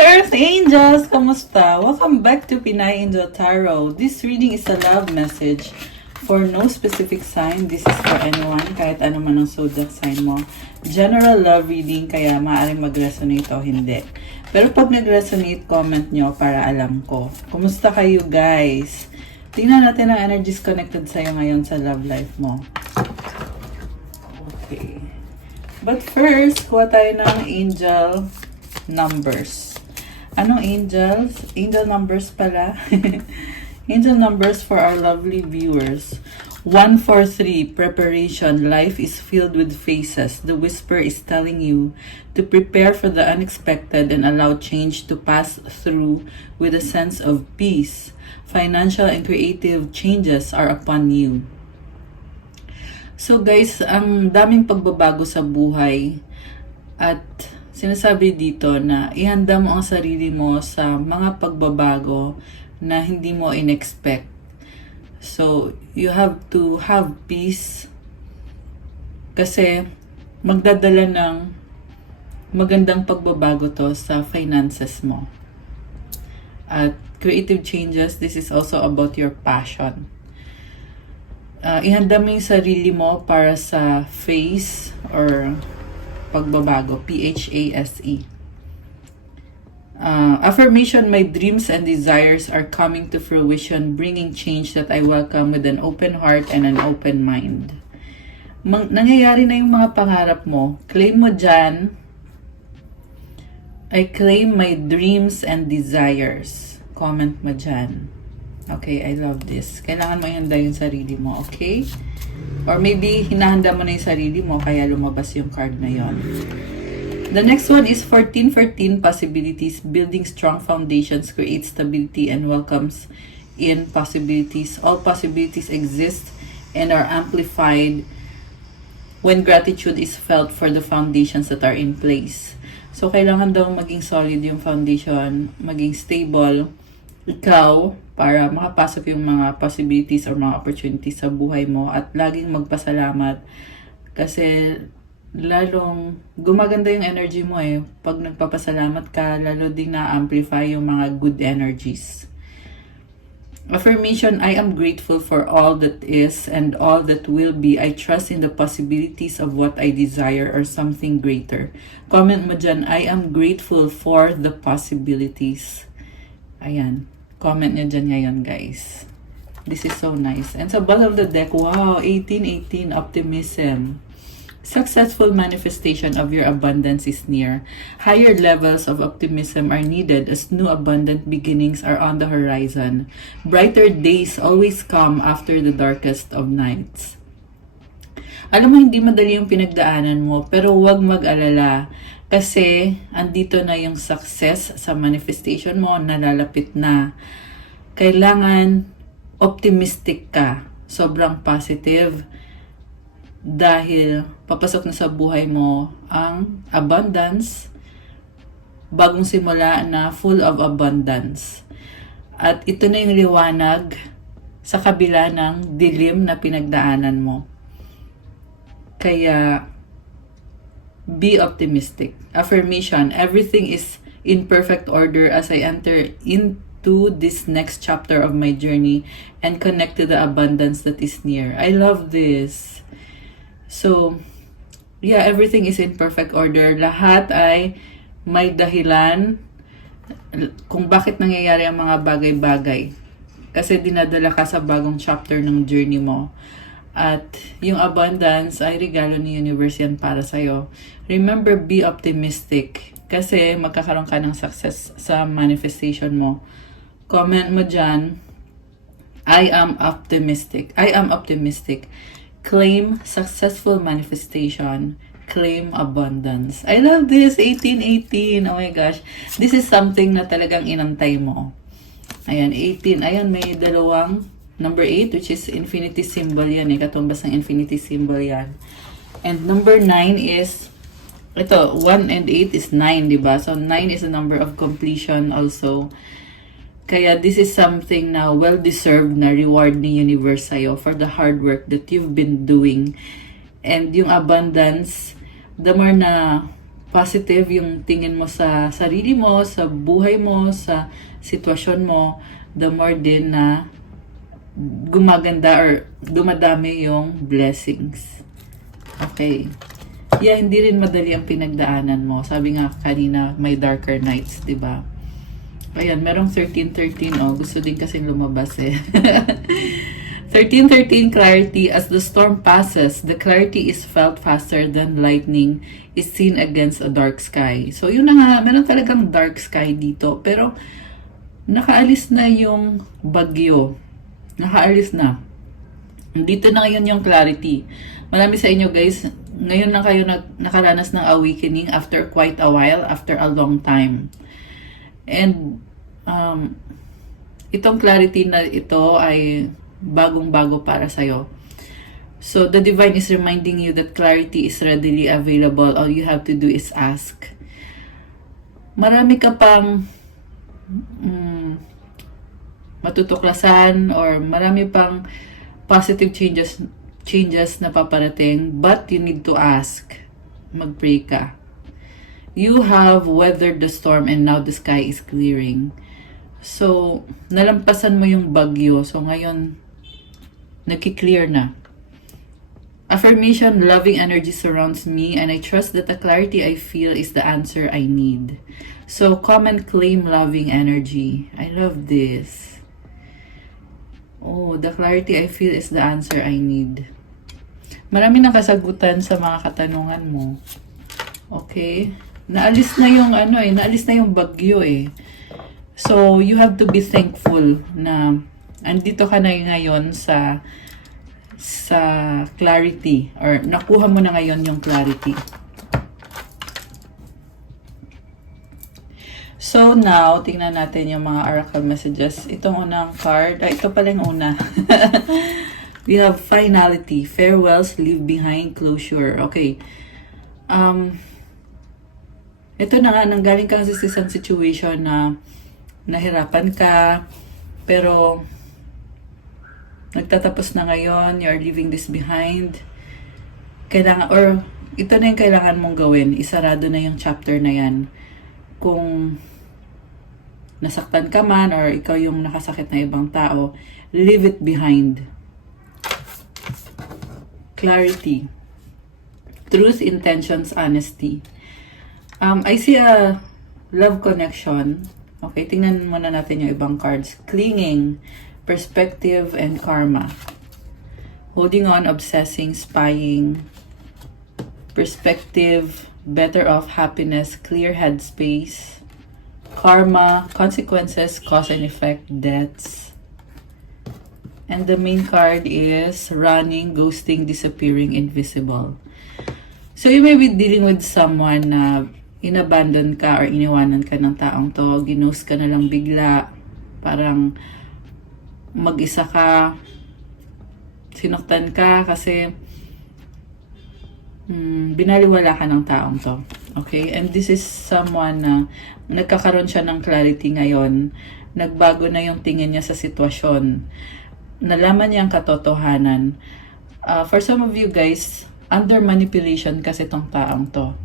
Earth Angels! Kamusta? Welcome back to Pinay Angel Tarot. This reading is a love message for no specific sign. This is for anyone, kahit ano man ang zodiac sign mo. General love reading, kaya maaaring mag-resonate o hindi. Pero pag nag-resonate, comment nyo para alam ko. Kumusta kayo, guys? Tingnan natin ang energies connected sa'yo ngayon sa love life mo. Okay. But first, kuha tayo ng angel numbers. Anong angels? Angel numbers pala. Angel numbers for our lovely viewers. 143, preparation. Life is filled with phases. The whisper is telling you to prepare for the unexpected and allow change to pass through with a sense of peace. Financial and creative changes are upon you. So guys, ang daming pagbabago sa buhay at sinasabi dito na ihanda mo ang sarili mo sa mga pagbabago na hindi mo in-expect. So, you have to have peace kasi magdadala ng magandang pagbabago to sa finances mo. At creative changes, this is also about your passion. Ihanda mo yung sarili mo para sa phase or pagbabago, PHASE. Affirmation, my dreams and desires are coming to fruition, bringing change that I welcome with an open heart and an open mind. Nangyayari na yung mga pangarap mo. Claim mo dyan, I claim my dreams and desires. Comment mo dyan. Okay, I love this. Kailangan mo ihanda yung sarili mo, okay? Or maybe, hinahanda mo na yung sarili mo, kaya lumabas yung card na yon. The next one is 1414 possibilities. Building strong foundations creates stability and welcomes in possibilities. All possibilities exist and are amplified when gratitude is felt for the foundations that are in place. So, kailangan daw maging solid yung foundation, maging stable, ikaw, para makapasok yung mga possibilities or mga opportunities sa buhay mo at laging magpasalamat kasi lalong gumaganda yung energy mo eh. Pag nagpapasalamat ka, lalo ding na-amplify yung mga good energies. Affirmation, I am grateful for all that is and all that will be. I trust in the possibilities of what I desire or something greater. Comment mo dyan, I am grateful for the possibilities. Ayan. Comment nyo dyan ngayon, guys. This is so nice. And sa bottom of the deck, wow, 1818, optimism. Successful manifestation of your abundance is near. Higher levels of optimism are needed as new abundant beginnings are on the horizon. Brighter days always come after the darkest of nights. Alam mo, hindi madali yung pinagdaanan mo, pero huwag mag-alala. Kasi, andito na yung success sa manifestation mo, nalalapit na. Kailangan optimistic ka. Sobrang positive. Dahil papasok na sa buhay mo ang abundance, bagong simula na full of abundance. At ito na yung liwanag sa kabila ng dilim na pinagdaanan mo. Kaya, be optimistic. Affirmation, everything is in perfect order as I enter into this next chapter of my journey and connect to the abundance that is near. I love this. So, yeah, everything is in perfect order. Lahat ay may dahilan kung bakit nangyayari ang mga bagay-bagay. Kasi dinadala ka sa bagong chapter ng journey mo. At yung abundance ay regalo ni universe yan para sa'yo. Remember, be optimistic. Kasi magkakaroon ka ng success sa manifestation mo. Comment mo dyan, I am optimistic. I am optimistic. Claim successful manifestation. Claim abundance. I love this. 1818. Oh my gosh. This is something na talagang inantay mo. Ayan, 18. Ayan, may dalawang number 8, which is infinity symbol yan eh. Katumbas ng infinity symbol yan. And number 9 is, ito, 1 and 8 is 9, diba? So, 9 is a number of completion also. Kaya this is something na well-deserved na reward ni universe sa'yo for the hard work that you've been doing. And yung abundance, the more na positive yung tingin mo sa sarili mo, sa buhay mo, sa sitwasyon mo, the more din na gumaganda or dumadami yung blessings. Okay. Yeah, hindi rin madali ang pinagdaanan mo. Sabi nga kanina, may darker nights, di ba? Ayan, merong 13-13, oh. Gusto din kasing lumabas eh. 13-13 clarity. As the storm passes, the clarity is felt faster than lightning is seen against a dark sky. So, yun na nga, meron talagang dark sky dito. Pero, nakaalis na yung bagyo. Nakaalis na. Dito na ngayon yung clarity. Marami sa inyo guys, ngayon lang kayo nakaranas ng awakening after quite a while, after a long time. And itong clarity na ito ay bagong-bago para sa'yo. So, the divine is reminding you that clarity is readily available. All you have to do is ask. Marami ka pang matutuklasan or marami pang positive changes na paparating, but you need to ask. Mag-pray ka. You have weathered the storm and now the sky is clearing. So, nalampasan mo yung bagyo. So, ngayon, nagki-clear na. Affirmation, loving energy surrounds me and I trust that the clarity I feel is the answer I need. So, come and claim loving energy. I love this. Oh, the clarity I feel is the answer I need. Marami na kasagutan sa mga katanungan mo. Okay? Naalis na yung naalis na yung bagyo eh. So, you have to be thankful na andito ka na ngayon sa clarity or nakuha mo na ngayon yung clarity. So now, tingnan natin yung mga oracle messages. Itong unang card, ito pala yung una. We have finality, farewells, leave behind, closure. Okay. Ito na nga, nanggaling kang sa isang situation na nahirapan ka, pero nagtatapos na ngayon, you're leaving this behind. Kailangan, or ito na yung kailangan mong gawin. Isarado na yung chapter na yan. Kung nasaktan ka man or ikaw yung nakasakit na ibang tao, leave it behind. Clarity. Truth, intentions, honesty. I see a love connection. Okay, tingnan muna natin yung ibang cards. Clinging, perspective, and karma. Holding on, obsessing, spying. Perspective, better off, happiness, clear headspace. Karma, consequences, cause and effect, debts. And the main card is running, ghosting, disappearing, invisible. So you may be dealing with someone na inabandon ka or iniwanan ka ng taong to, ginost ka na lang bigla, parang mag-isa ka, sinuktan ka kasi binaliwala ka ng taong to. Okay? And this is someone na nagkakaroon siya ng clarity ngayon. Nagbago na yung tingin niya sa sitwasyon. Nalaman niya ang katotohanan. For some of you guys, under manipulation kasi tong taong to.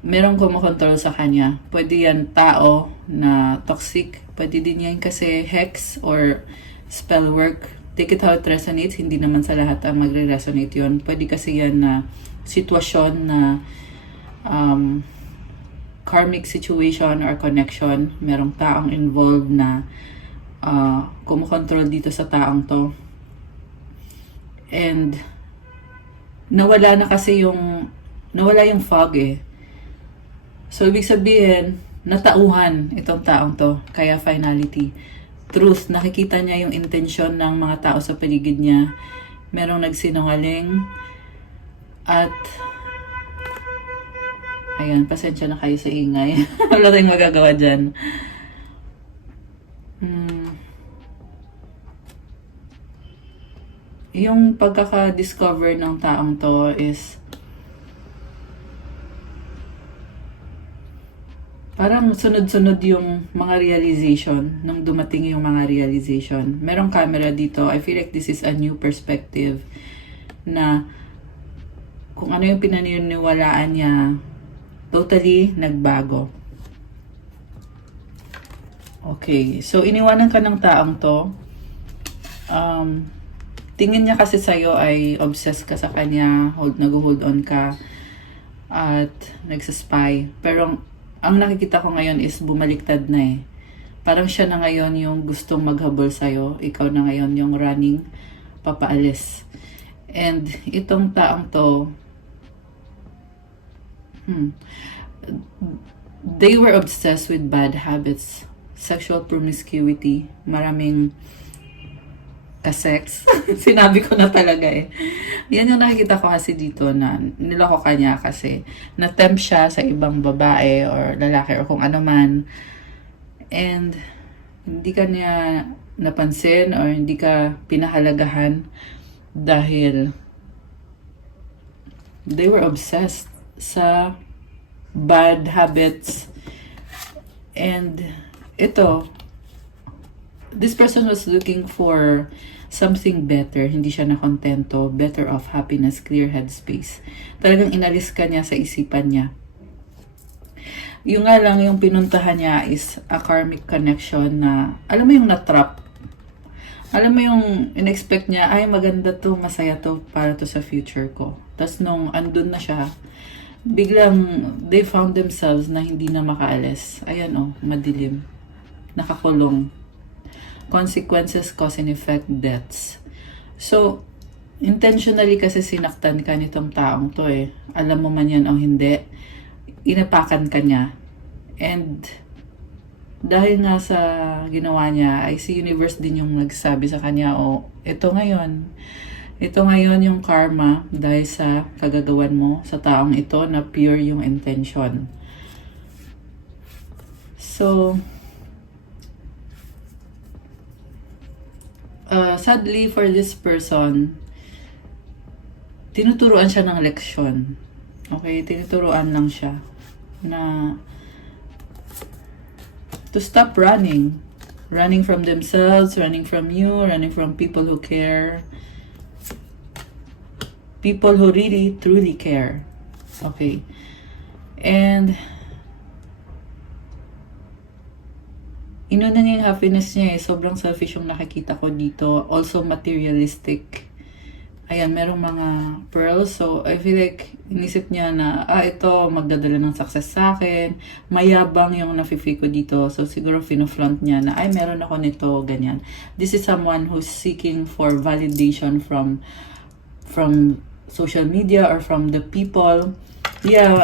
Merong kumokontrol sa kanya. Pwede yan tao na toxic. Pwede din yan kasi hex or spell work. Take it how it resonates. Hindi naman sa lahat ang magre-resonate yun. Pwede kasi yan na sitwasyon na karmic situation or connection. Merong taong involved na kumokontrol dito sa taong to. And nawala yung fog eh. So, ibig sabihin, natauhan itong taong to. Kaya finality. Truth, nakikita niya yung intensyon ng mga tao sa paligid niya. Merong nagsinungaling. At, ayan, pasensya na kayo sa ingay. Wala tayong magagawa dyan. Yung pagkaka-discover ng taong to is parang sunod-sunod yung mga realization nung dumating yung mga realization. Merong camera dito. I feel like this is a new perspective na kung ano yung pinaniniwalaan niya totally nagbago. Okay, so iniwanan ka ng taong to. Tingin niya kasi sa'yo ay obsessed ka sa kanya, nag-hold on ka, at nagsaspy. Pero ang nakikita ko ngayon is bumaliktad na eh. Parang siya na ngayon yung gustong maghabol sa'yo, ikaw na ngayon yung running papaalis. And itong taong to, they were obsessed with bad habits, sexual promiscuity, maraming ka-sex. Sinabi ko na talaga eh. Yan yung nakikita ko kasi dito na niloko ka niya kasi na-tempt siya sa ibang babae or lalaki or kung ano man. And hindi ka niya napansin or hindi ka pinahalagahan dahil they were obsessed sa bad habits. And ito, this person was looking for something better. Hindi siya nakontento. Better of happiness, clear headspace. Talagang inalis ka niya sa isipan niya. Yung nga lang, yung pinuntahan niya is a karmic connection na, alam mo yung natrap. Alam mo yung in-expect niya, ay maganda to, masaya to, para to sa future ko. Tapos nung andun na siya, biglang they found themselves na hindi na makaalis. Ayan oh, madilim. Nakakulong. Consequences, cause and effect, deaths. So, intentionally kasi sinaktan ka nitong taong to eh. Alam mo man yan o hindi, inapakan ka niya. And dahil nga sa ginawa niya, ay si universe din yung nagsabi sa kanya, ito ngayon yung karma dahil sa kagagawan mo sa taong ito na pure yung intention. So, sadly for this person, tinuturuan siya ng leksyon. Okay, tinuturuan lang siya na to stop running from themselves, running from you, running from people who care, people who really truly care. Okay, and inuna niya yung happiness niya eh. Sobrang selfish yung nakikita ko dito. Also materialistic. Ayan, merong mga pearls. So, I feel like, inisip niya na, ito, magdadala ng success sa akin. Mayabang yung nafe-feel ko dito. So, siguro fino-front niya na, meron ako nito, ganyan. This is someone who's seeking for validation from social media or from the people. Yeah,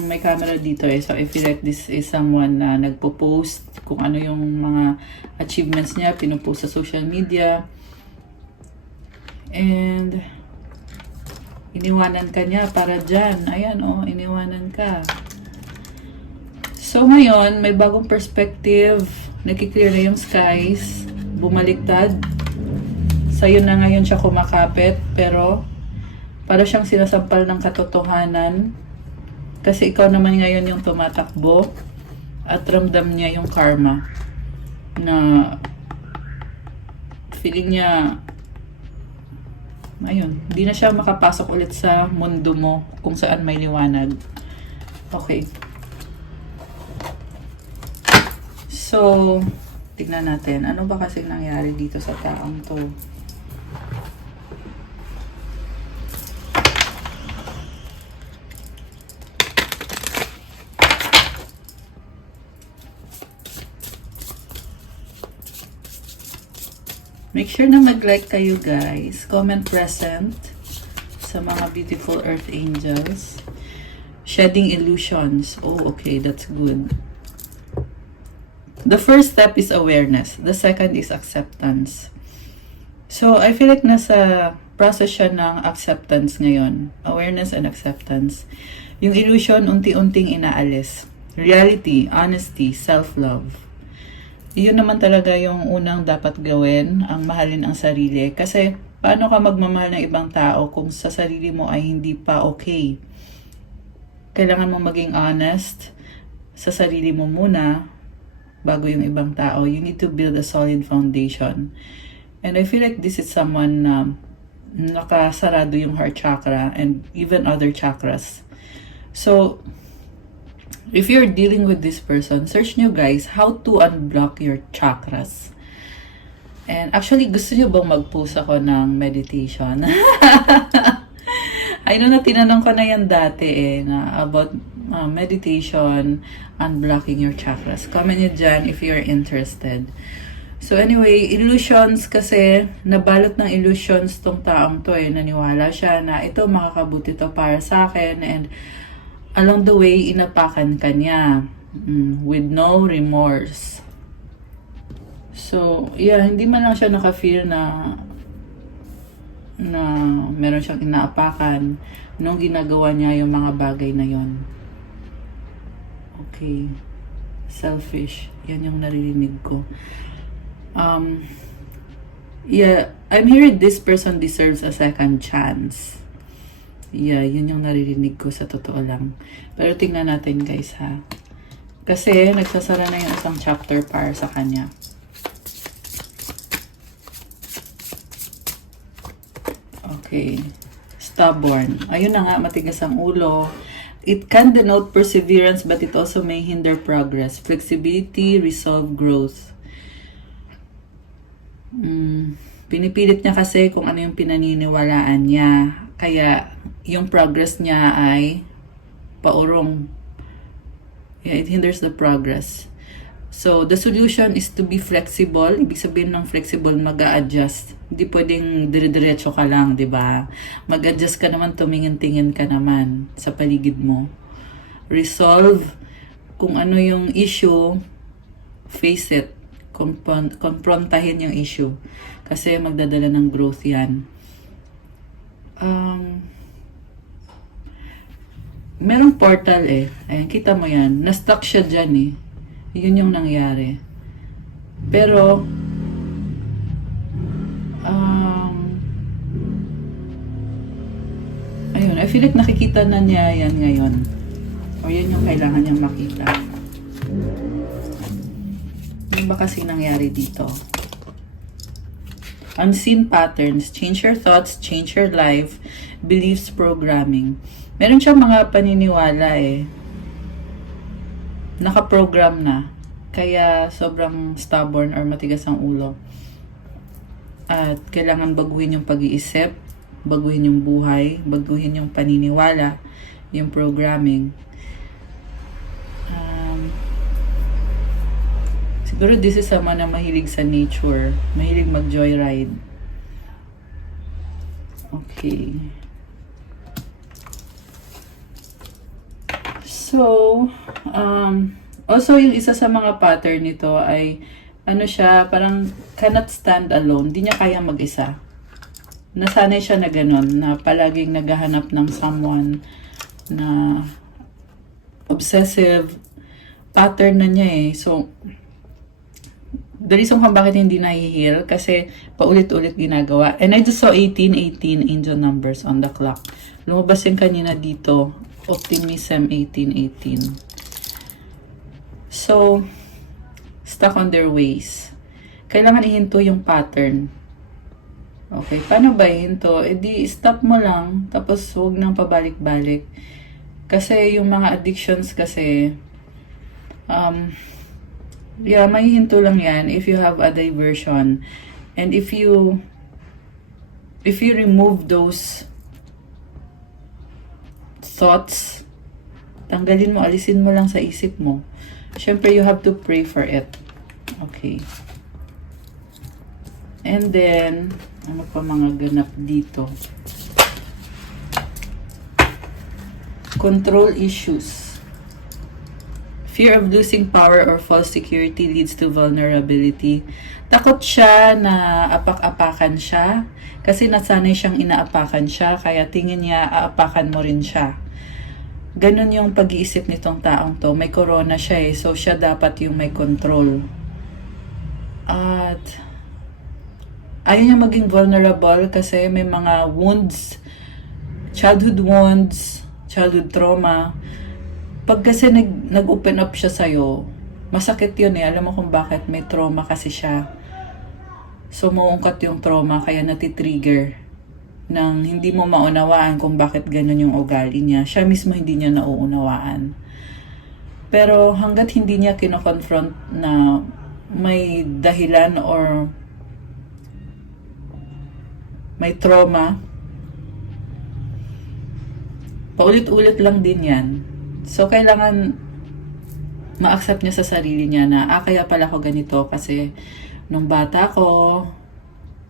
may camera dito eh. So, I feel like this is someone na nagpo-post kung ano yung mga achievements niya, pinopost sa social media. And iniwanan ka niya para dyan. Ayan iniwanan ka. So, ngayon, may bagong perspective. Nakiklear na yung skies. Bumaliktad. Sa'yo na ngayon siya kumakapit. Pero, para siyang sinasampal ng katotohanan. Kasi ikaw naman ngayon yung tumatakbo at ramdam niya yung karma na feeling niya hindi na siya makapasok ulit sa mundo mo kung saan may liwanag. Okay. So, tignan natin. Ano ba kasi nangyari dito sa taong to? Make sure na mag-like kayo guys. Comment present sa mga beautiful earth angels. Shedding illusions. Okay, that's good. The first step is awareness. The second is acceptance. So, I feel like nasa process siya ng acceptance ngayon. Awareness and acceptance. Yung illusion, unti-unting inaalis. Reality, honesty, self-love. Yun naman talaga yung unang dapat gawin, ang mahalin ang sarili. Kasi, paano ka magmamahal ng ibang tao kung sa sarili mo ay hindi pa okay? Kailangan mo maging honest sa sarili mo muna bago yung ibang tao. You need to build a solid foundation. And I feel like this is someone na nakasarado yung heart chakra and even other chakras. So, If you're dealing with this person, search nyo guys, how to unblock your chakras. And actually, gusto nyo bang mag-post ako ng meditation? I know na tinanong ko na yan dati na about meditation, unblocking your chakras. Comment nyo dyan if you're interested. So anyway, illusions kasi, nabalot ng illusions tong taong to naniwala siya na ito makakabuti to para sa akin, and along the way, inapakan ka niya with no remorse. So, yeah, hindi man lang siya naka-feel na meron siyang inaapakan nung ginagawa niya yung mga bagay na yon. Okay. Selfish. Yan yung naririnig ko. Yeah, I'm hearing this person deserves a second chance. Yeah, yun yung naririnig ko sa totoo lang. Pero tingnan natin guys ha. Kasi nagsasara na yung isang chapter para sa kanya. Okay. Stubborn. Ayun na nga, matigas ang ulo. It can denote perseverance but it also may hinder progress. Flexibility, resolve, growth. Pinipilit niya kasi kung ano yung pinaniniwalaan niya. Kaya yung progress niya ay paurong. Yeah, it hinders the progress. So, the solution is to be flexible. Ibig sabihin ng flexible, mag-a-adjust. Hindi pwedeng dire-diretso ka lang, di ba? Mag-adjust ka naman, tumingin-tingin ka naman sa paligid mo. Resolve kung ano yung issue, face it. Confrontahin yung issue. Kasi magdadala ng growth yan. Merong portal Ayan, kita mo yan. Na-stuck siya dyan Yun yung nangyari. Pero, ayun, I feel like nakikita na niya yan ngayon. O yun yung kailangan niyang makita. Ano ba kasi nangyari dito? Unseen patterns. Change your thoughts, change your life, beliefs, programming. Meron siyang mga paniniwala naka-program na. Kaya sobrang stubborn or matigas ang ulo. At kailangan baguhin yung pag-iisip, baguhin yung buhay, baguhin yung paniniwala, yung programming. Siguro this is someone na mahilig sa nature, mahilig mag-joyride. Okay. So, also yung isa sa mga pattern nito ay ano siya, parang cannot stand alone. Di niya kaya mag-isa. Nasanay siya na gano'n, na palaging naghahanap ng someone na obsessive pattern na niya So, the reason kung bakit hindi nahihil, kasi paulit-ulit ginagawa. And I just saw 1818 angel numbers on the clock. Lumabas yung kanina dito, optimism 1818. So, stuck on their ways. Kailangan ihinto yung pattern. Okay, paano ba ihinto? Di stop mo lang, tapos huwag nang pabalik-balik. Kasi yung mga addictions kasi, may hinto lang yan if you have a diversion. And if you remove those thoughts, tanggalin mo, alisin mo lang sa isip mo. Siyempre, you have to pray for it. Okay. And then, ano pa mga ganap dito? Control issues. Fear of losing power or false security leads to vulnerability. Takot siya na apak-apakan siya kasi nasanay siyang inaapakan siya, kaya tingin niya aapakan mo rin siya. Ganun yung pag-iisip nitong taong to. May corona siya so siya dapat yung may control. At ayaw niya maging vulnerable kasi may mga wounds, childhood wounds, childhood trauma. Pag kasi nag-open up siya sa'yo, masakit yun Alam mo kung bakit? May trauma kasi siya. So, mauungkat yung trauma, kaya natitrigger nang hindi mo maunawaan kung bakit ganun yung ugali niya. Siya mismo hindi niya nauunawaan. Pero hanggat hindi niya kino-confront na may dahilan or may trauma, paulit-ulit lang din yan. So, kailangan ma-accept niya sa sarili niya na, kaya pala ako ganito kasi nung bata ko,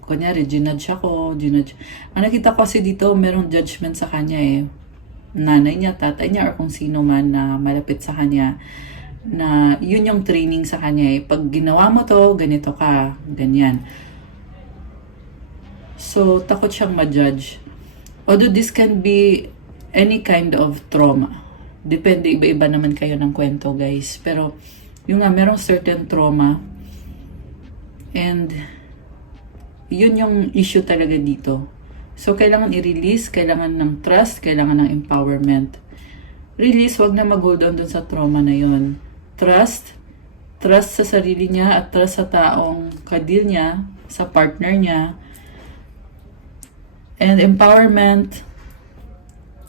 kunyari, ginudge ako, ginudge. Ang nakita ko kasi dito, merong judgment sa kanya eh. Nanay niya, tatay niya, or kung sino man na malapit sa kanya, na yun yung training sa kanya eh. Pag ginawa mo to, ganito ka, ganyan. So, takot siyang ma-judge. Although this can be any kind of trauma. Depende, iba-iba naman kayo ng kwento, guys. Pero, yung nga, merong certain trauma. And, yun yung issue talaga dito. So, kailangan i-release, kailangan ng trust, kailangan ng empowerment. Release, wag na mag-hold on dun sa trauma na yun. Trust sa sarili niya at trust sa taong kadil niya, sa partner niya. And empowerment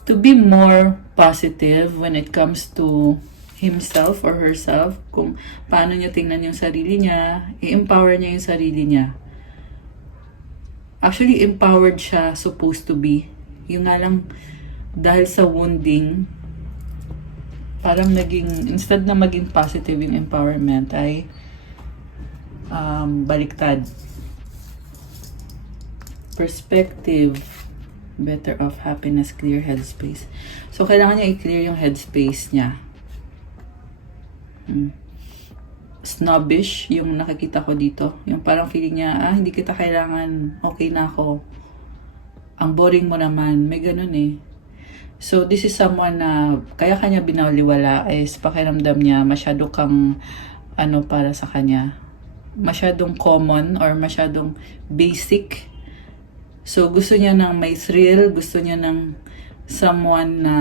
to be more positive when it comes to himself or herself. Kung paano niya tingnan yung sarili niya, i-empower niya yung sarili niya. Actually, empowered siya supposed to be. Yung nga lang, dahil sa wounding, parang naging, instead na maging positive yung empowerment, ay baliktad. Perspective, better of happiness, clear headspace. So, kailangan niya i-clear yung headspace niya. Snobbish yung nakikita ko dito. Yung parang feeling niya, hindi kita kailangan, okay na ako. Ang boring mo naman. May ganun eh. So, this is someone na kaya kanya binawaliwala is pakiramdam niya masyado kang para sa kanya. Masyadong common or masyadong basic. So, gusto niya ng may thrill. Gusto niya ng someone na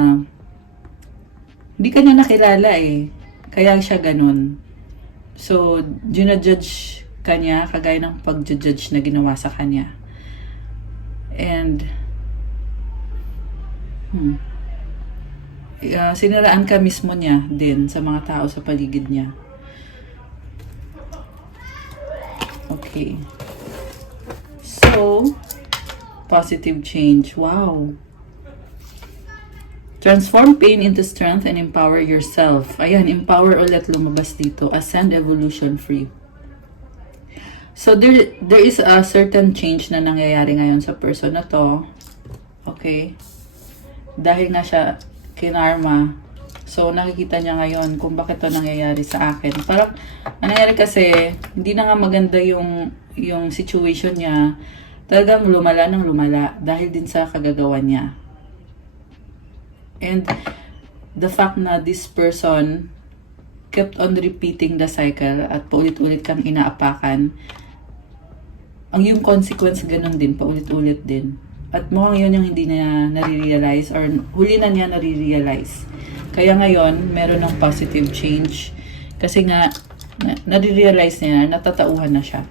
hindi kanya nakilala eh. Kaya siya ganun. So, ginajudge kanya kagaya ng pag-judge na ginawa sa kanya. And, siniraan ka mismo niya din sa mga tao sa paligid niya. Okay. So, positive change. Wow. Transform pain into strength and empower yourself. Ayan, empower ulit lumabas dito. Ascend, evolution, free. So, there is a certain change na nangyayari ngayon sa person na to. Okay? Dahil nga siya kinarma. So, nakikita niya ngayon kung bakit to nangyayari sa akin. Parang, ang nangyayari kasi, hindi na nga maganda yung situation niya. Talagang lumala ng lumala dahil din sa kagagawa niya. And the fact na this person kept on repeating the cycle at paulit-ulit kang inaapakan, ang yung consequence ganun din, paulit-ulit din. At mukhang yun yung hindi niya nare-realize or huli na niya nare-realize. Kaya ngayon, meron ng positive change. Kasi nga, nare-realize niya, natatauhan na siya.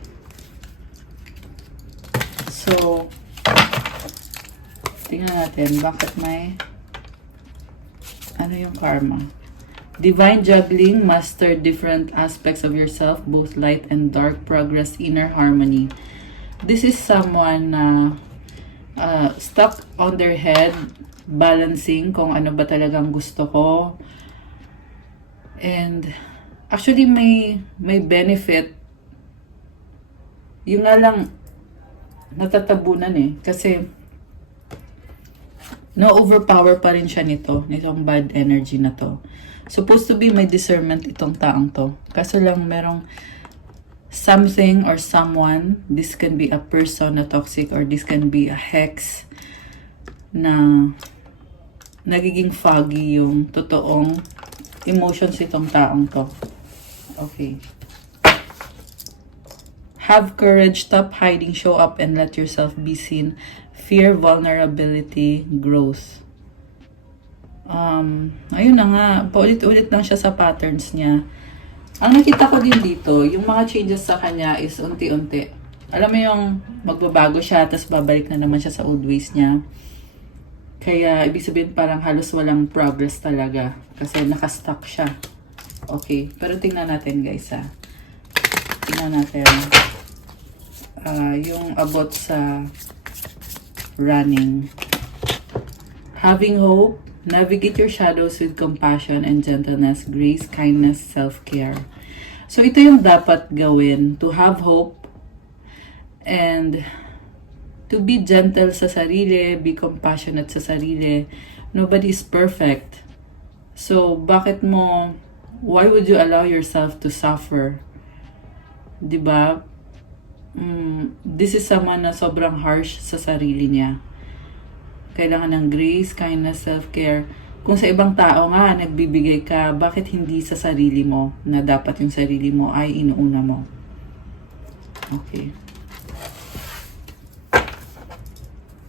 So, tingnan natin, bakit may yung karma? Divine juggling, master different aspects of yourself, both light and dark, progress, inner harmony. This is someone na stuck on their head, balancing kung ano ba talagang gusto ko. And actually may benefit. Yung nga lang natatabunan eh. Kasi no-overpower pa rin siya nitong bad energy na to. Supposed to be may discernment itong taong to. Kaso lang merong something or someone, this can be a person na toxic or this can be a hex na nagiging foggy yung totoong emotions itong taong to. Okay. Have courage, stop hiding, show up and let yourself be seen. Fear, vulnerability, growth. Ayun na nga, paulit-ulit lang siya sa patterns niya. Ang nakita ko din dito, yung mga changes sa kanya is unti-unti. Alam mo yung magbabago siya, tapos babalik na naman siya sa old ways niya. Kaya, ibig sabihin parang halos walang progress talaga. Kasi nakastuck siya. Okay, pero tingnan natin guys ha. Tingnan natin yung about sa running. Having hope, navigate your shadows with compassion and gentleness, grace, kindness, self-care. So ito yung dapat gawin, to have hope and to be gentle sa sarili, be compassionate sa sarili. Nobody is perfect. So, why would you allow yourself to suffer? Diba? This is someone na sobrang harsh sa sarili niya. Kailangan ng grace, kindness, self-care. Kung sa ibang tao nga, nagbibigay ka, bakit hindi sa sarili mo, na dapat yung sarili mo ay inuuna mo? Okay.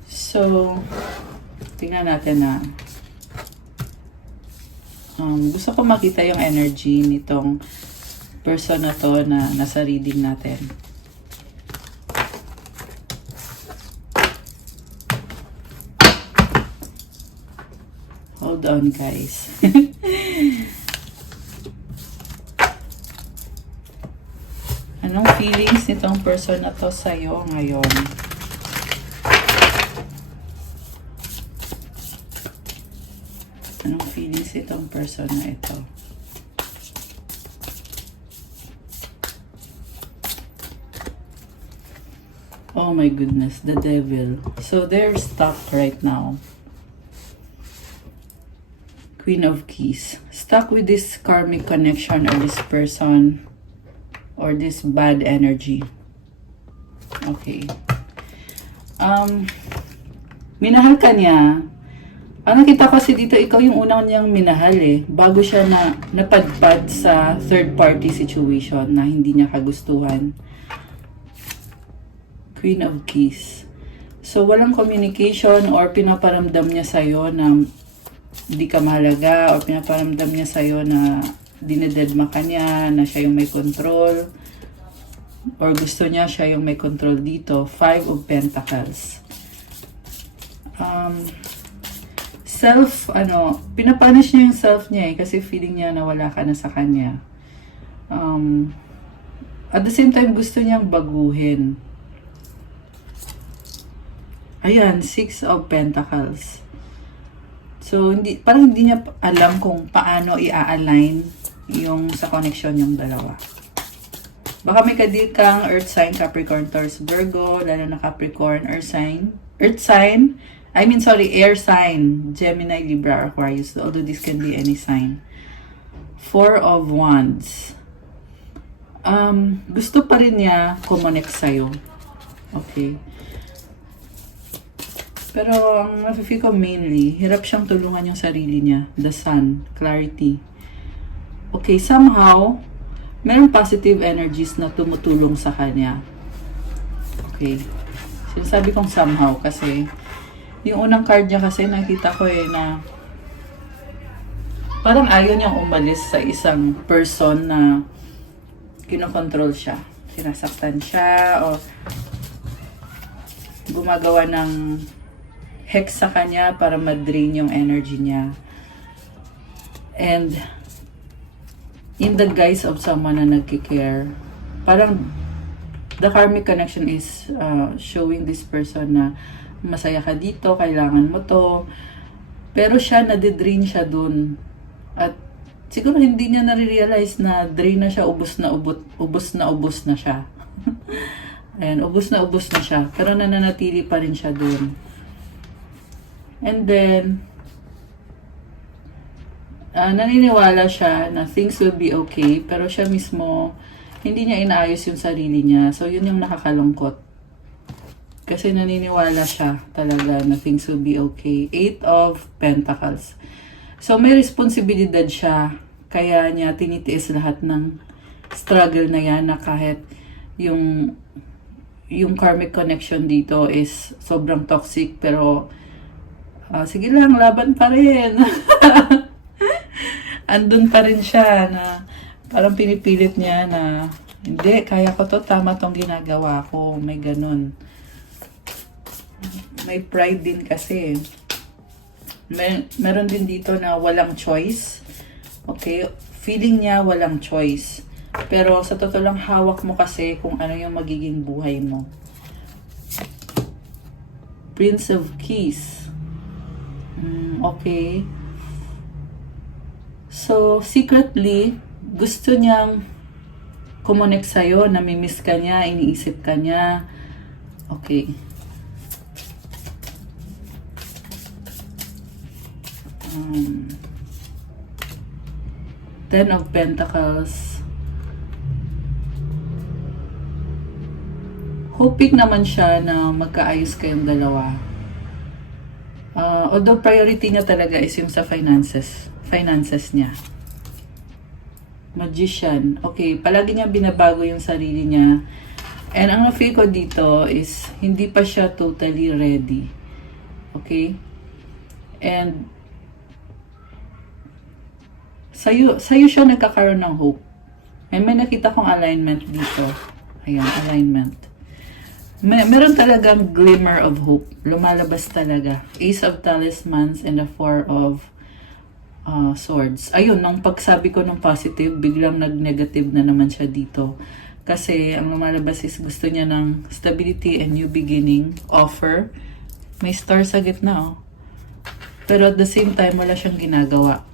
So, tingnan natin na gusto ko makita yung energy nitong person na to na nasa reading natin. Hold on guys. Anong feelings nitong person na to sa'yo ngayon? Anong feelings itong person na ito? Oh my goodness, the devil. So they're stuck right now. Queen of Keys. Stuck with this karmic connection or this person or this bad energy. Okay. Minahal ka niya. Ang nakita ko kasi dito, ikaw yung unang niyang minahal eh. Bago siya napadpad sa third party situation na hindi niya kagustuhan. Queen of Keys. So, walang communication or pinaparamdam niya sa'yo na hindi ka mahalaga or pinaparamdam niya sa'yo na dinededma ka niya, na siya yung may control or gusto niya siya yung may control dito. 5 of Pentacles. Pinapunish niya yung self niya eh, kasi feeling niya na wala ka na sa kanya. At the same time, gusto niyang baguhin. Ayan, 6 of Pentacles. So, parang hindi niya alam kung paano i-align yung sa connection yung dalawa. Baka may kadit kang Earth sign, Capricorn, Taurus, Virgo, lalo na Capricorn, air sign, Gemini, Libra, Aquarius, although this can be any sign. 4 of Wands. Gusto pa rin niya kumonek sa'yo. Okay. Pero ang nafe-feel ko mainly, hirap siyang tulungan yung sarili niya. The Sun, clarity. Okay, somehow, meron positive energies na tumutulong sa kanya. Okay. Sinasabi kong somehow kasi yung unang card niya kasi nakita ko na parang ayaw niyang umalis sa isang person na kinokontrol siya. Sinasaktan siya o gumagawa ng hex sa kanya para ma-drain yung energy niya. And in the guise of someone na nagkikare, parang the karmic connection is showing this person na masaya ka dito, kailangan mo to. Pero siya, nadidrain siya dun. At siguro hindi niya nare-realize na drain na siya, ubos na siya. Ayan, ubos na siya. Pero nananatili pa rin siya dun. And then, naniniwala siya na things will be okay. Pero siya mismo, hindi niya inaayos yung sarili niya. So, yun yung nakakalungkot. Kasi naniniwala siya talaga na things will be okay. 8 of Pentacles. So, may responsibilidad siya. Kaya niya tinitiis lahat ng struggle na yan na kahit yung karmic connection dito is sobrang toxic. Pero, sige lang, laban pa rin. Andun pa rin siya na parang pinipilit niya na hindi, kaya ko to, tama tong ginagawa ko. May ganun. May pride din kasi. Meron din dito na walang choice. Okay, Feeling niya walang choice. Pero sa totoo lang, hawak mo kasi kung ano yung magiging buhay mo. Prince of Keys. Okay. So, secretly, gusto niyang kumonek sa'yo, namimiss ka niya, iniisip ka niya. Okay. Ten of Pentacles. Hoping naman siya na magkaayos kayong dalawa. Although priority niya talaga is yung sa finances niya. Magician. Okay, palagi niya binabago yung sarili niya. And ang na-feel ko dito is hindi pa siya totally ready. Okay? And sa'yo siya nagkakaroon ng hope. May nakita kong alignment dito. Ayan, alignment. Meron talagang glimmer of hope. Lumalabas talaga. Ace of Talismans and the Four of Swords. Ayun, nung pagsabi ko ng positive, biglang nag-negative na naman siya dito. Kasi ang lumalabas is gusto niya ng stability and new beginning, offer. May star sa gitna, oh. Pero at the same time, wala siyang ginagawa.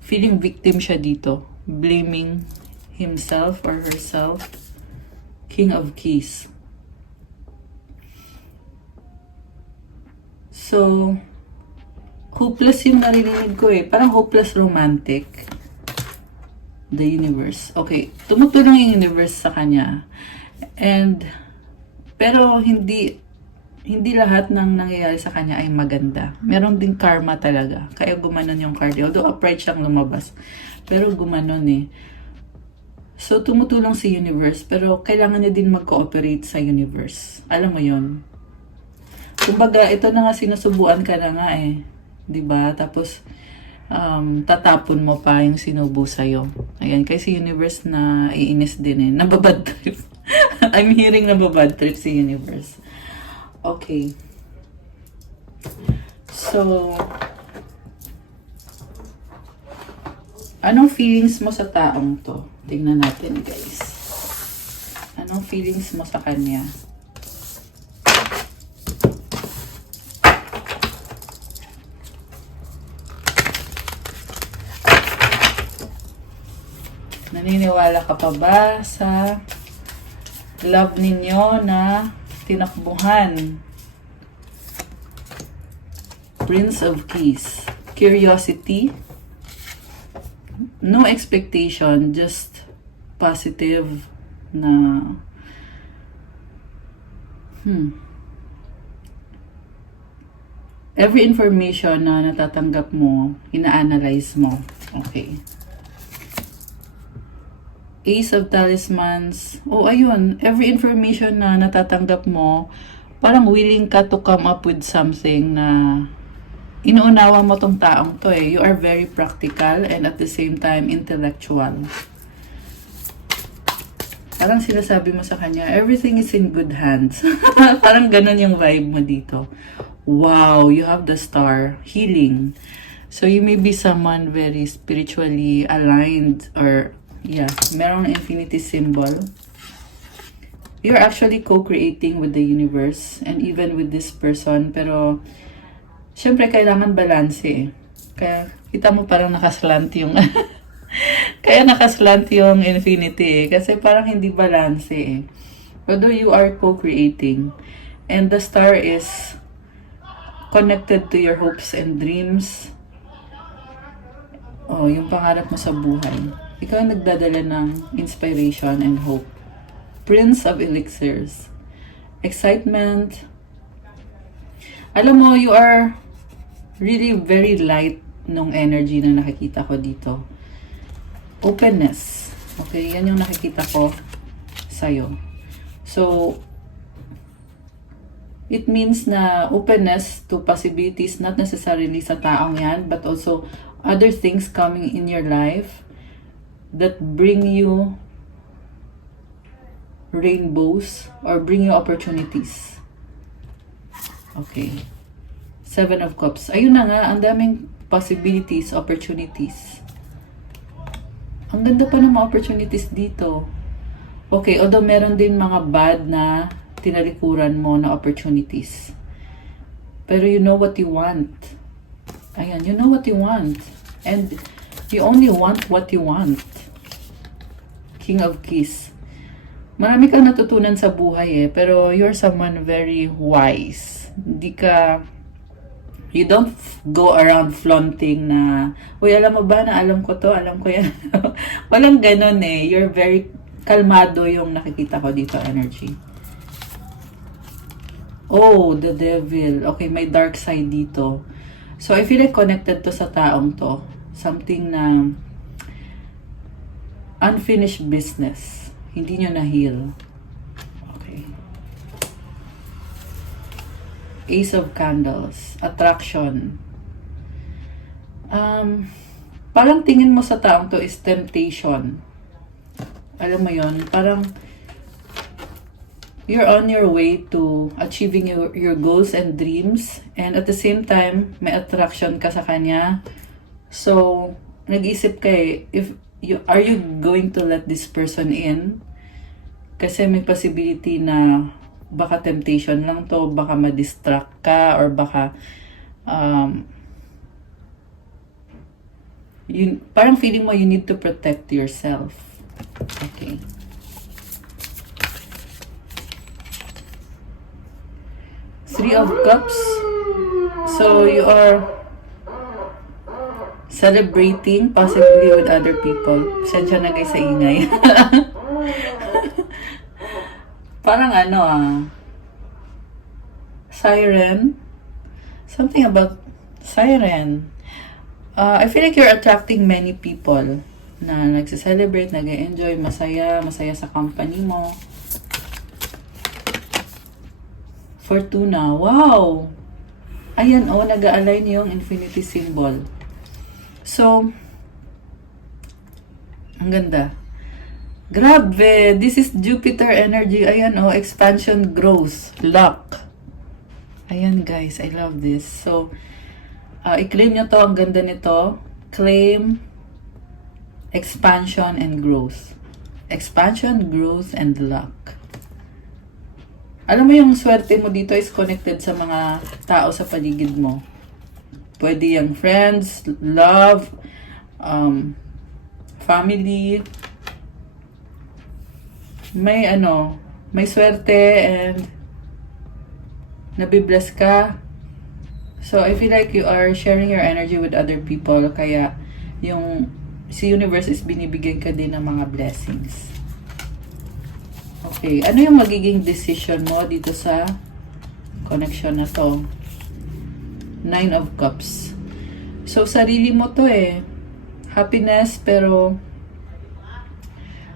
Feeling victim siya dito. Blaming himself or herself. King of Keys. So, hopeless yung narinig ko eh. Parang hopeless romantic. The universe. Okay, tumutulong yung universe sa kanya. Pero hindi lahat ng nangyayari sa kanya ay maganda. Meron din karma talaga. Kaya gumanon yung card. Although upright siyang lumabas. Pero gumanon eh. So, tumutulong si universe. Pero kailangan niya din mag-cooperate sa universe. Alam mo yon. Kumbaga, ito na nga sinusubuan ka na nga eh. 'Di ba? Tapos, tatapon mo pa yung sinubo sa'yo. Ayan, kasi universe na iinis din eh. Nababad trip. I'm hearing nababad trip si universe. Okay. So, anong feelings mo sa taong to? Tingnan natin, guys. Anong feelings mo sa kanya? Naniniwala ka pa ba sa love ninyo na tinakbuhan? Prince of Keys. Curiosity. No expectation, just positive na every information na natatanggap mo, ina-analyze mo. Okay. Ace of Talismans. Oh, ayun. Every information na natatanggap mo, parang willing ka to come up with something na inuunawa mo tong taong to eh. You are very practical and at the same time intellectual. Parang sinasabi mo sa kanya, everything is in good hands. Parang ganun yung vibe mo dito. Wow, you have the star. Healing. So you may be someone very spiritually aligned or yeah, merong infinity symbol. You're actually co-creating with the universe and even with this person. Pero, syempre, kailangan balance eh. Kaya, kita mo parang nakaslant yung... Kaya nakaslant yung infinity eh. Kasi parang hindi balance eh. Although you are co-creating. And the star is connected to your hopes and dreams. Oh, yung pangarap mo sa buhay. Ikaw ang nagdadala ng inspiration and hope. Prince of Elixirs. Excitement. Alam mo, you are really very light nung energy na nakikita ko dito. Openness. Okay, yan yung nakikita ko sa'yo. So, it means na openness to possibilities, not necessarily sa taong yan, but also other things coming in your life that bring you rainbows or bring you opportunities. Okay. Seven of Cups. Ayun na nga, ang daming possibilities, opportunities. Ang ganda pa ng mga opportunities dito. Okay, although meron din mga bad na tinalikuran mo na opportunities. Pero you know what you want. Ayan, you know what you want. And you only want what you want. King of Keys. Marami kang natutunan sa buhay pero you're someone very wise. You don't go around flaunting na, uy, alam mo ba na alam ko to, alam ko yan. Walang ganon You're very kalmado yung nakikita ko dito energy. Oh, the devil. Okay, may dark side dito. So, I feel like connected to sa taong to. Something na unfinished business. Hindi nyo na-heal. Okay. Ace of Candles. Attraction. Parang tingin mo sa taong to is temptation. Alam mo yon, parang you're on your way to achieving your goals and dreams, and at the same time may attraction ka sa kanya. So nag-isip ka are you going to let this person in? Kasi may possibility na baka temptation lang to, baka ma-distract ka, or baka parang feeling mo you need to protect yourself. Okay. Three of Cups. So you are celebrating possibly with other people. Sensya na guys sa ingay. Parang siren. Something about siren. I feel like you're attracting many people na nagse-celebrate, nag-enjoy, masaya sa company mo. Fortuna. Wow! Ayan, nag-a-align yung infinity symbol. So, ang ganda. Grabe! This is Jupiter energy. Ayan, expansion, growth, luck. Ayan, guys. I love this. So, i-claim nyo to. Ang ganda nito. Claim, expansion, and growth. Expansion, growth, and luck. Alam mo yung swerte mo dito is connected sa mga tao sa paligid mo. Pwede yung friends, love, family. May swerte and nabibless ka. So, I feel like you are sharing your energy with other people. Kaya, si universe is binibigyan ka din ng mga blessings. Okay, ano yung magiging decision mo dito sa connection na to? Nine of Cups. So, sarili mo to happiness, pero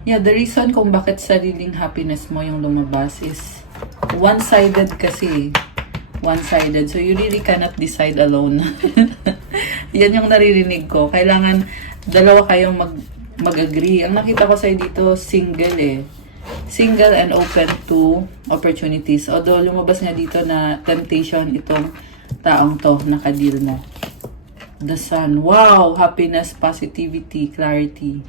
the reason kung bakit sariling happiness mo yung lumabas is one-sided kasi. One-sided. So, you really cannot decide alone. Yan yung naririnig ko. Kailangan dalawa kayong mag-agree. Ang nakita ko sa'yo dito, single Single and open to opportunities. Although, lumabas nga dito na temptation itong taong to, nakadeal mo. The Sun. Wow! Happiness, positivity, clarity.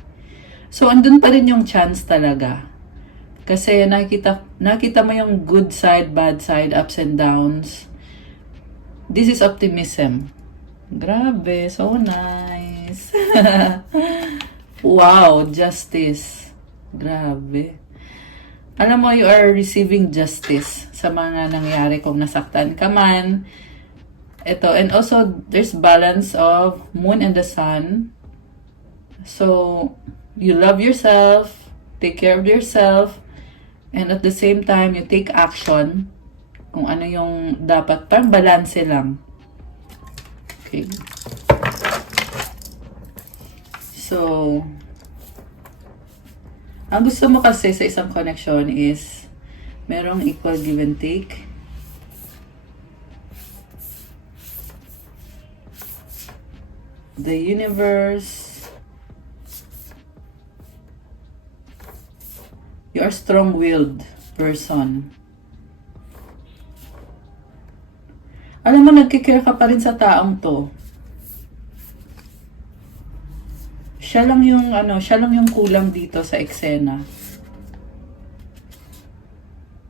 So, andun pa rin yung chance talaga. Kasi nakita mo yung good side, bad side, ups and downs. This is optimism. Grabe, so nice. Wow, justice. Grabe. Alam mo, you are receiving justice sa mga nangyari kung nasaktan ka man. Ito, and also, there's balance of moon and the sun. So, you love yourself, take care of yourself, and at the same time, you take action kung ano yung dapat. Parang balance lang. Okay. So, ang gusto mo kasi sa isang connection is merong equal give and take. The universe. You are strong-willed person. Alam mo, nagkikare ka pa rin sa taong to. Siya lang yung siya lang yung kulang dito sa eksena.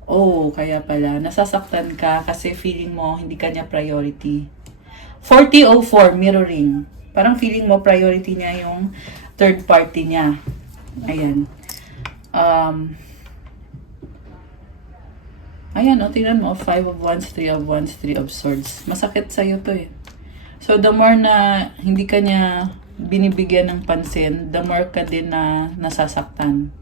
Oh, kaya pala nasasaktan ka kasi feeling mo hindi kanya priority. 4004 mirroring. Parang feeling mo priority niya yung third party niya. Ayan. Ayan, tingnan mo, 5 of Wands, 3 of Wands, 3 of Swords. Masakit sa'yo to eh. So, the more na hindi ka niya binibigyan ng pansin, the more ka din na nasasaktan.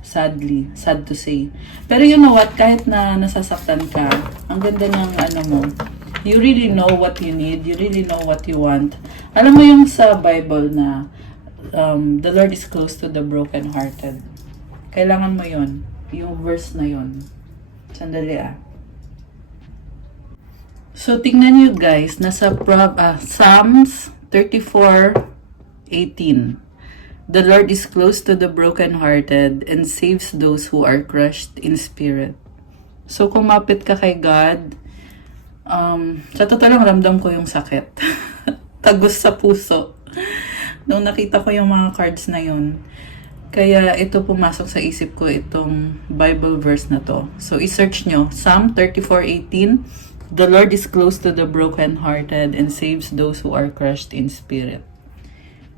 Sadly, sad to say. Pero you know what, kahit na nasasaktan ka, ang ganda ng mo, you really know what you need, you really know what you want. Alam mo yung sa Bible na, the Lord is close to the brokenhearted. Kailangan mo yun. Yung verse na yun. Sandali So, tingnan nyo guys, nasa Psalms 34:18. The Lord is close to the brokenhearted and saves those who are crushed in spirit. So, kumapit ka kay God, sa totoo lang ramdam ko yung sakit. Tagos sa puso. Nung nakita ko yung mga cards na yun. Kaya ito pumasok sa isip ko itong Bible verse na to. So, i-search nyo. Psalm 34:18. The Lord is close to the brokenhearted and saves those who are crushed in spirit.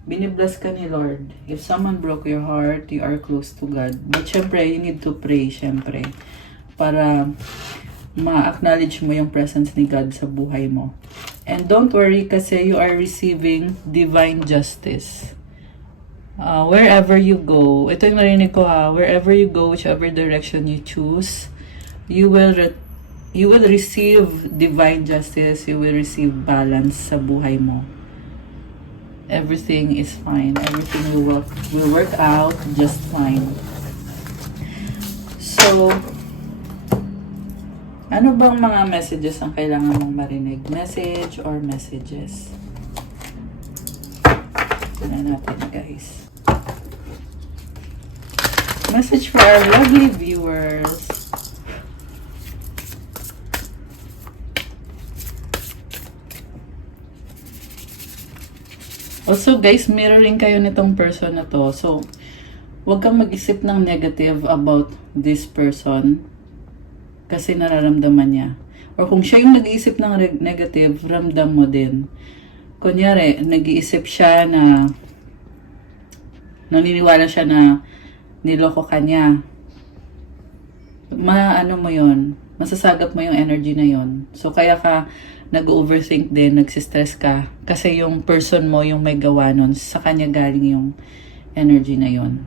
Binibless ka ni Lord. If someone broke your heart, you are close to God. But syempre, you need to pray, syempre. Para ma-acknowledge mo yung presence ni God sa buhay mo. And don't worry kasi you are receiving divine justice. Wherever you go, ito yung narinig ko wherever you go, whichever direction you choose, you will receive divine justice, you will receive balance sa buhay mo. Everything is fine. Everything will work out just fine. So, ano bang mga messages ang kailangan mong marinig? Message or messages? Tignan natin guys. Message for our lovely viewers. Also guys, mirroring kayo nitong person na to. So, huwag kang mag-isip ng negative about this person kasi nararamdaman niya. Or kung siya yung nag-iisip ng negative, ramdam mo din. Kunyari, nag-iisip siya na naniniwala siya na niloko ka niya. Mo yun, masasagap mo yung energy na yun. So, kaya ka nag-overthink din, nagsistress ka. Kasi yung person mo, yung may gawa nun, sa kanya galing yung energy na yun.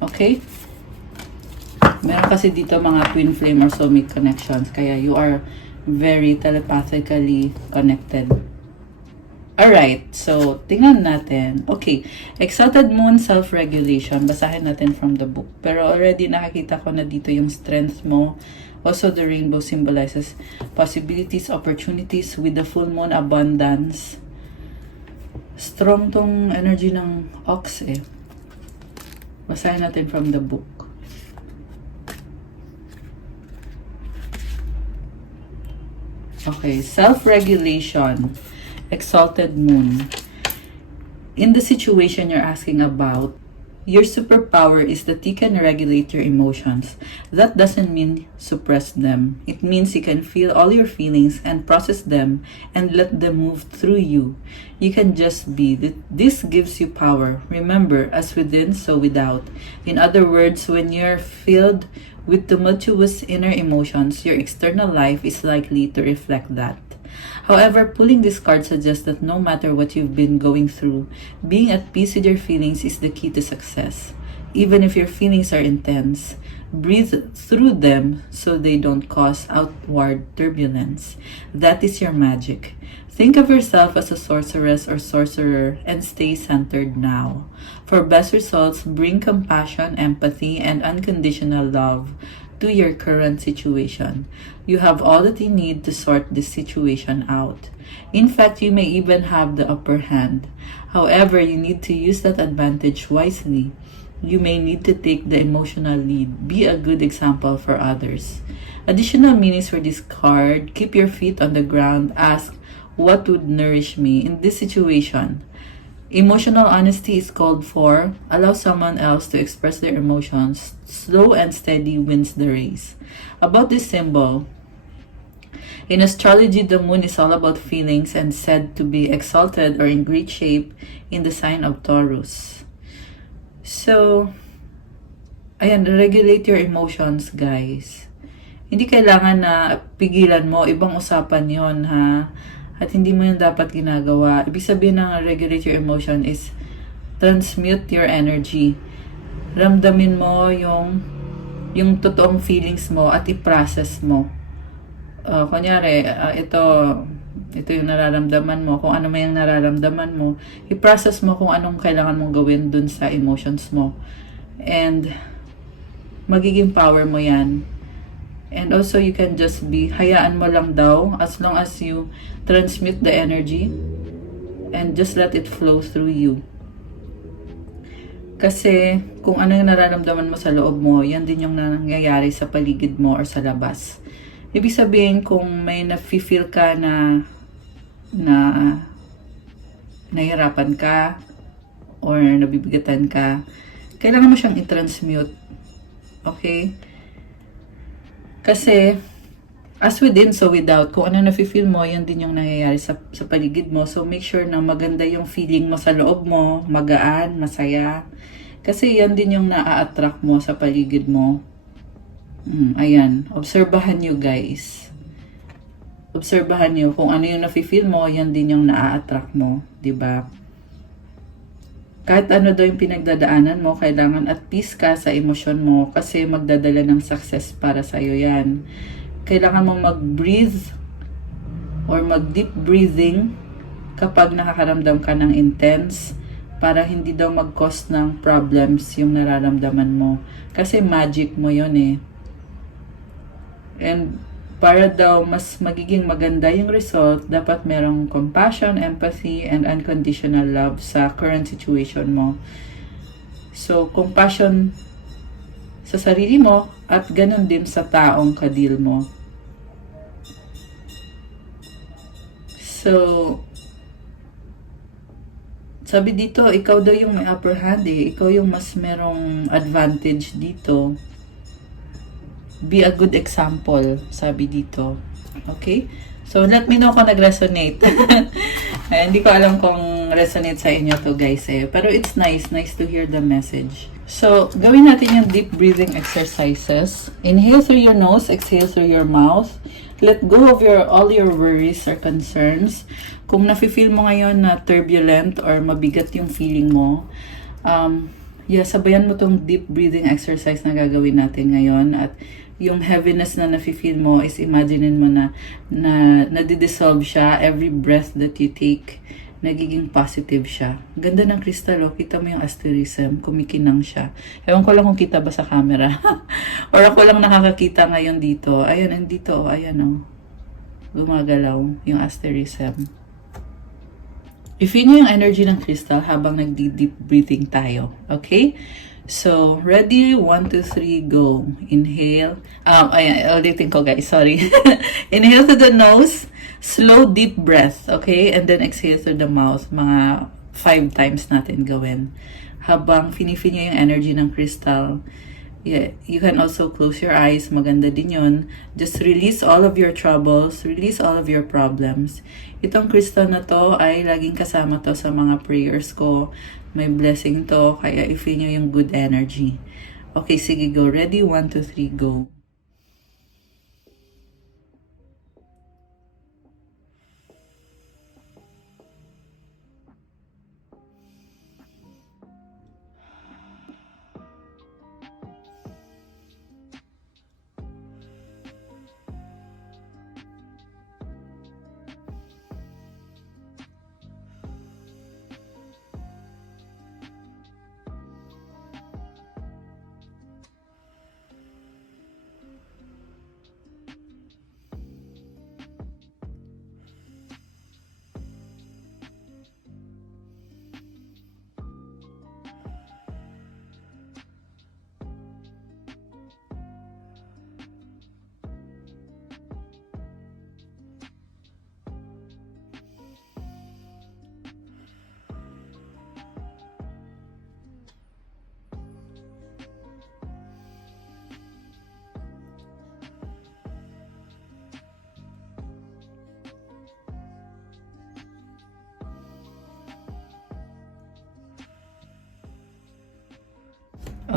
Okay? Meron kasi dito mga twin flame or soulmate connections. Kaya you are very telepathically connected. Alright, so tingnan natin. Okay, Exalted Moon, Self-Regulation. Basahin natin from the book. Pero already nakakita ko na dito yung strength mo. Also, the rainbow symbolizes possibilities, opportunities with the full moon, abundance. Strong tong energy ng ox eh. Basahin natin from the book. Okay, self-regulation. Exalted Moon. In the situation you're asking about, your superpower is that you can regulate your emotions. That doesn't mean suppress them. It means you can feel all your feelings and process them and let them move through you. You can just be. This gives you power. Remember, as within, so without. In other words, when you're filled with tumultuous inner emotions, your external life is likely to reflect that. However, pulling this card suggests that no matter what you've been going through, being at peace with your feelings is the key to success. Even if your feelings are intense, breathe through them so they don't cause outward turbulence. That is your magic. Think of yourself as a sorceress or sorcerer and stay centered now. For best results, bring compassion, empathy, and unconditional love to your current situation. You have all that you need to sort this situation out. In fact, you may even have the upper hand. However, you need to use that advantage wisely. You may need to take the emotional lead. Be a good example for others. Additional meanings for this card: keep your feet on the ground. Ask, what would nourish me in this situation? Emotional honesty is called for. Allow someone else to express their emotions. Slow and steady wins the race. About this symbol, in astrology, the moon is all about feelings and said to be exalted or in great shape in the sign of Taurus. So, ayan, regulate your emotions, guys. Hindi kailangan na pigilan mo, ibang usapan yon, ha? At hindi mo yun dapat ginagawa. Ibig sabihin ng regulate your emotion is transmute your energy. Ramdamin mo yung totoong feelings mo at i-process mo. Kunyari, ito yung nararamdaman mo, kung ano may yung nararamdaman mo, i-process mo kung anong kailangan mong gawin dun sa emotions mo. And, magiging power mo yan. And also, you can just hayaan mo lang daw as long as you transmute the energy and just let it flow through you. Kasi, kung ano yung nararamdaman mo sa loob mo, yan din yung nangyayari sa paligid mo or sa labas. Ibig sabihin, kung may na-feel ka na nahihirapan ka or nabibigatan ka, kailangan mo siyang i-transmute. Okay? Kasi, as within, so without. Kung ano na-feel mo, yan din yung nangyayari sa paligid mo. So, make sure na maganda yung feeling mo sa loob mo, magaan, masaya. Kasi yan din yung na-attract mo sa paligid mo. Ayan. Obserbahan nyo, guys. Obserbahan nyo kung ano yung na-feel mo, yan din yung na-attract mo. 'Di ba? Kahit ano daw yung pinagdadaanan mo, kailangan at peace ka sa emosyon mo kasi magdadala ng success para sa'yo yan. Kailangan mong mag-breathe or mag-deep breathing kapag nakakaramdam ka ng intense para hindi daw mag-cause ng problems yung nararamdaman mo. Kasi magic mo yon eh. And para daw mas magiging maganda yung result, dapat merong compassion, empathy, and unconditional love sa current situation mo. So, compassion sa sarili mo at ganun din sa taong kadil mo. So, sabi dito, ikaw daw yung may upper hand eh. Ikaw yung mas merong advantage dito. Be a good example, sabi dito. Okay? So, let me know kung nag-resonate. Hindi ko alam kung resonate sa inyo to, guys eh. Pero it's nice to hear the message. So, gawin natin yung deep breathing exercises. Inhale through your nose, exhale through your mouth. Let go of all your worries or concerns. Kung nafe-feel mo ngayon na turbulent or mabigat yung feeling mo, sabayan mo tong deep breathing exercise na gagawin natin ngayon. At yung heaviness na nafe-feel mo is imaginein mo na nadidissolve siya. Every breath that you take, nagiging positive siya. Ganda ng crystal, oh. Kita mo yung asterism, kumikinang siya. Ewan ko lang kung kita ba sa camera. Or ako lang nakakakita ngayon dito. Ayan, andito, oh. Ayan, oh. Gumagalaw yung asterism. I-feel nyo yung energy ng crystal habang nag-deep breathing tayo. Okay? So, ready? 1, 2, 3, go. Inhale. Ayan, ulitin ko, guys. Sorry. Inhale to the nose. Slow, deep breath. Okay? And then exhale through the mouth. Mga 5 times natin gawin. Habang feel nyo yung energy ng crystal. Yeah, you can also close your eyes. Maganda din yun. Just release all of your troubles. Release all of your problems. Itong crystal na to ay laging kasama to sa mga prayers ko. May blessing to. Kaya i-feel nyo yung good energy. Okay, sige, go. Ready? 1, 2, 3, go.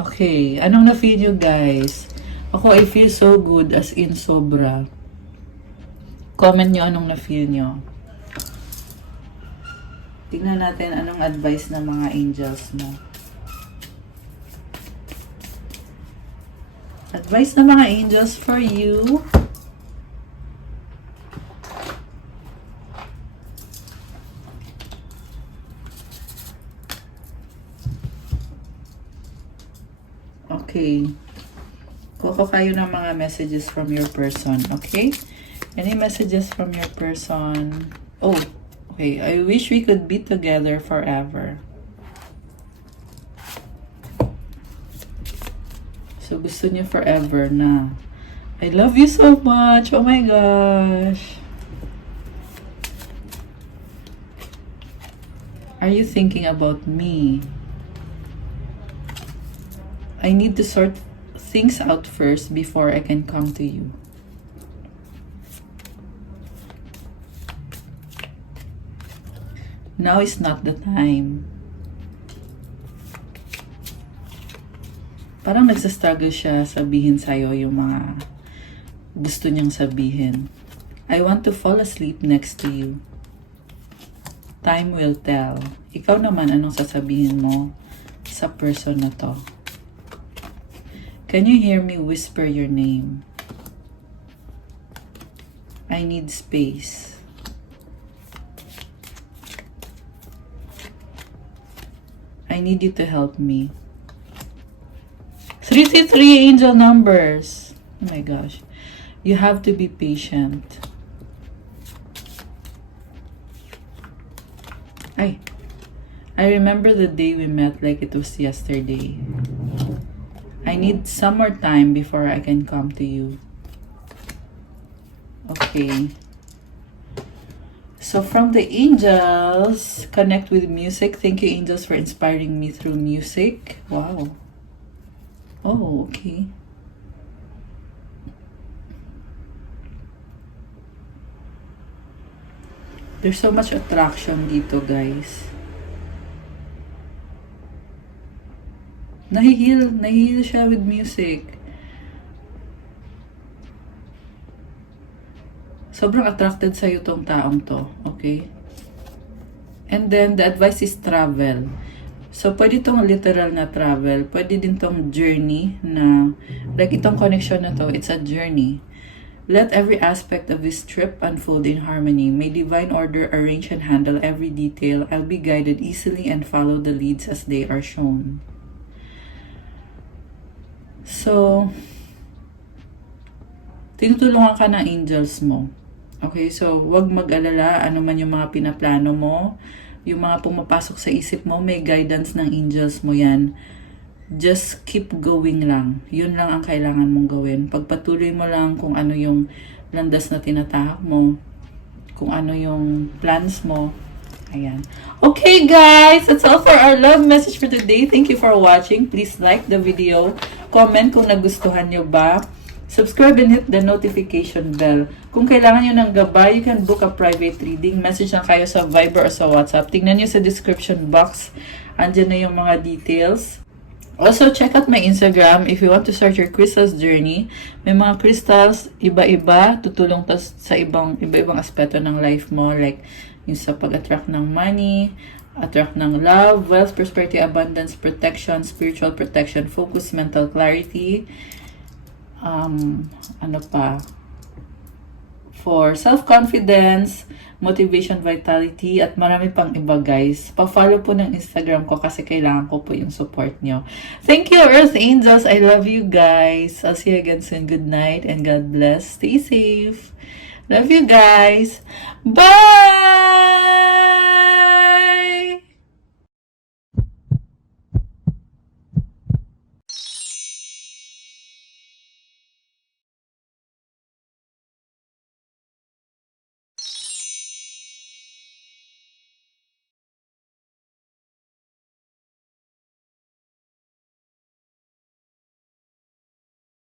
Okay, anong na-feel nyo guys? Ako, I feel so good as in sobra. Comment nyo anong na-feel nyo. Tingnan natin anong advice ng mga angels mo. Advice ng mga angels for you. Okay. Kuha kayo ng mga messages from your person, okay? Any messages from your person? Oh, okay. I wish we could be together forever. So, gusto niyo forever na. I love you so much. Oh my gosh. Are you thinking about me? I need to sort things out first before I can come to you. Now is not the time. Parang nagsastruggle siya sabihin sa'yo yung mga gusto niyang sabihin. I want to fall asleep next to you. Time will tell. Ikaw naman, anong sasabihin mo sa person na to? Can you hear me whisper your name? I need space. I need you to help me. 333 angel numbers. Oh my gosh. You have to be patient. I remember the day we met like it was yesterday. I need some more time before I can come to you. Okay. So from the angels, connect with music. Thank you, angels, for inspiring me through music. Wow. Oh, okay. There's so much attraction dito, guys. Nahihil siya with music. Sobrang attracted sa'yo tong taong to, okay? And then, the advice is travel. So, pwede tong literal na travel. Pwede din tong journey na, like itong connection na to, it's a journey. Let every aspect of this trip unfold in harmony. May divine order arrange and handle every detail. I'll be guided easily and follow the leads as they are shown. So, tinutulungan ka ng angels mo. Okay, so wag mag-alala ano man yung mga pinaplano mo. Yung mga pumapasok sa isip mo, may guidance ng angels mo yan. Just keep going lang. Yun lang ang kailangan mong gawin. Pagpatuloy mo lang kung ano yung landas na tinatahak mo. Kung ano yung plans mo. Ayan. Okay guys, that's all for our love message for today. Thank you for watching. Please like the video. Comment kung nagustuhan nyo ba. Subscribe and hit the notification bell. Kung kailangan nyo ng gabay, you can book a private reading. Message lang kayo sa Viber or sa WhatsApp. Tingnan nyo sa description box. Andyan na yung mga details. Also, check out my Instagram if you want to start your crystals journey. May mga crystals, iba-iba, tutulong sa iba-ibang aspeto ng life mo. Like, yung sa pag-attract ng money, attract ng love, wealth, prosperity, abundance, protection, spiritual protection, focus, mental clarity. Ano pa? For self-confidence, motivation, vitality, at marami pang iba guys. Pa-follow po ng Instagram ko kasi kailangan ko po yung support nyo. Thank you, Earth Angels. I love you guys. I'll see you again soon. Good night and God bless. Stay safe. Love you guys. Bye!